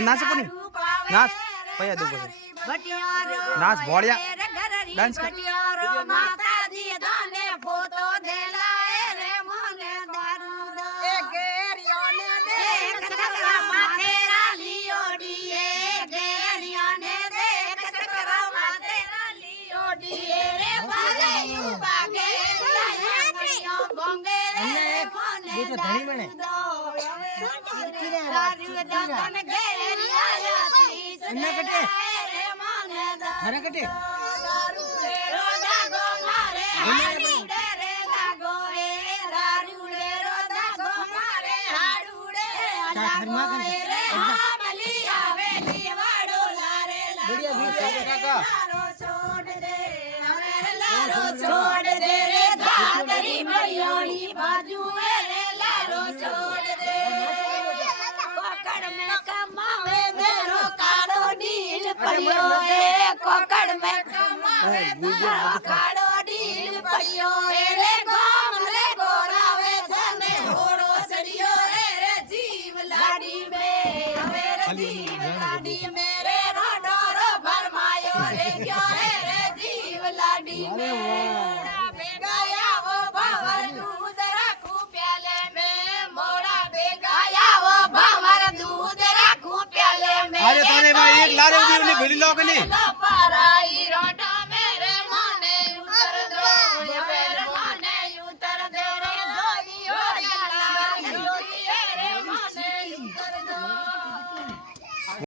તું નાચ કોની નાચ પૈયા દો નાચ ભોળિયા ડાન્સ કર માતાજી દાને ફોટો દેલાય રે મને દારૂ દો એ ગેરિયોને દેખ સકરા માથેરા લીઓડીએ ગેરિયોને દેખ સકરા માથેરા લીઓડીએ રે બાગેયું બાગે લાયો ગોંગે રે મને દારૂ દો દારૂ દો તને ગેરિયા अन्ना कटे हरा कटे छोड़ दे रे दादरी मरियोनी बाजू रे लारो छोड़ दे कोकड़ में कमावे मेरो काड़ो नील पड़ियो ए कोकड़ में कमावे मेरो काड़ो नील पड़ियो रे गोम रे गोरावे धने होड़ो सड़ियो रे जीव लाडी में मेरे जीव लाडी मेरे रोडोरो भरमायो रे क्यों रे जीव लाडी में बेगाया वो भवर दूध रखू प्याले में मोड़ा बेगाया वो भवर दूध रखू प्याले में अरे तने भाई एक लारे उदी भली लोकनी पराई रोड